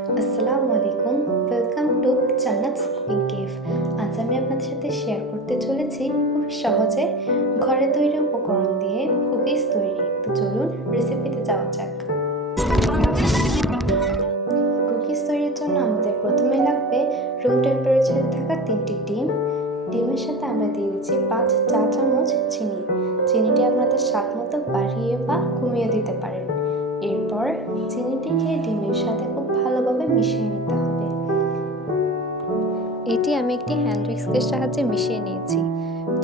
আসসালামু আলাইকুম, welcome to Jannat's cooking cave. আজ আমি আপনাদের সাথে শেয়ার করতে চলেছি খুব সহজে ঘরে তৈরি উপকরণ দিয়ে কুকিজ তৈরি। তো চলুন রেসিপিতে যাওয়া যাক। কুকিজ তৈরির জন্য আমাদের প্রথমে লাগবে রুম টেম্পারেচারে থাকা 3টি ডিম। ডিমের সাথে আমরা দিয়ে দিচ্ছি 5 চা চামচ চিনি। চিনিটি আপনাদের স্বাদ মতো বাড়িয়ে বা কমিয়ে দিতে পারেন। এরপর চিনিটিকে ডিমের সাথে খুব ভালোভাবে মিশিয়ে নিতে হবে। এটি আমি একটি হ্যান্ড উইস্কের সাহায্যে মিশিয়ে নিয়েছি।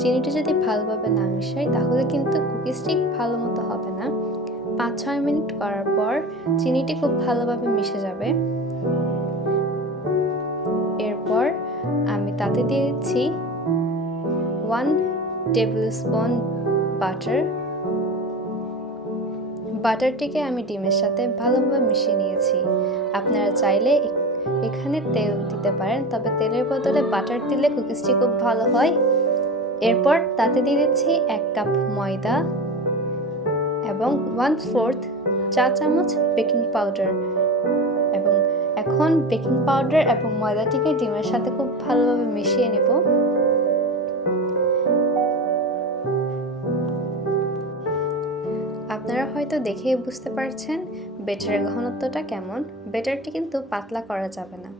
চিনিটি যদি ভালোভাবে না মিশাই তাহলে কিন্তু কুকিজটি ভালো মতো হবে না। 5-6 মিনিট করার পর চিনিটি খুব ভালোভাবে মিশে যাবে। এরপর আমি তাতে দিয়ে দিচ্ছি 1 টেবিল স্পুন বাটার। বাটারটিকে আমি ডিমের সাথে ভালোভাবে মিশিয়ে নিয়েছি। আপনারা চাইলে এখানে তেল দিতে পারেন, তবে তেলের বদলে বাটার দিলে কুকিজটি খুব ভালো হয়। এরপর তাতে দিয়ে দিচ্ছি 1 কাপ ময়দা এবং 1/4 চা চামচ বেকিং পাউডার। এবং এখন বেকিং পাউডার এবং ময়দাটিকে ডিমের সাথে খুব ভালোভাবে মিশিয়ে নেব। আপনারা হয়তো দেখেই বুঝতে পারছেন ব্যাটারের ঘনত্বটা কেমন। ব্যাটারটি কিন্তু পাতলা করা যাবে না।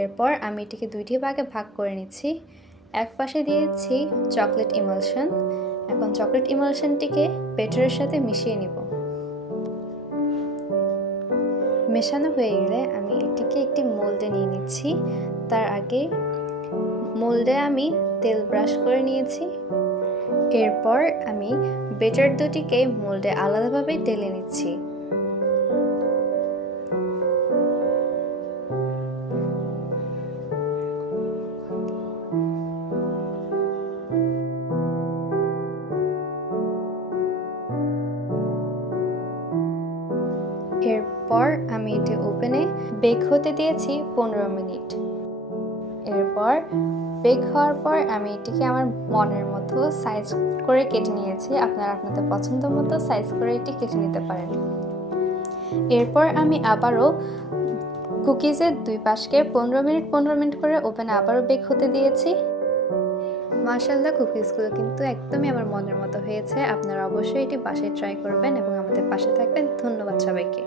এরপর আমি এটিকে 2টি ভাগে ভাগ করে নিচ্ছি। এক পাশে দিয়ে দিচ্ছি চকলেট ইমালশন। এখন চকলেট ইমালশনটিকে ব্যাটারের সাথে মিশিয়ে নিব। মেশানো হয়ে গেলে আমি এটিকে একটি মোল্ডে নিয়ে নিচ্ছি। তার আগে মোল্ডে আমি তেল ব্রাশ করে নিয়েছি। এরপর আমি ব্যাটার দুটিকে মোল্ডে আলাদাভাবে ঢেলে নিচ্ছি। এরপর আমি এটি ওভেনে বেক হতে দিয়েছি 15 মিনিট। এরপর বেক হওয়ার পর আমি এটিকে আমার মনের মতো সাইজ করে কেটে নিয়েছি। আপনারা আপনাদের পছন্দ মতো সাইজ করে এটি কেটে নিতে পারেন। এরপর আমি আবারও কুকিজের 2 পাশকে 15 মিনিট করে ওভেনে আবারও বেক হতে দিয়েছি। মাশাআল্লাহ, কুকিজগুলো কিন্তু একদমই আমার মনের মতো হয়েছে। আপনারা অবশ্যই এটি বাসায় ট্রাই করবেন এবং আমাদের পাশে থাকবেন। ধন্যবাদ সবাইকে।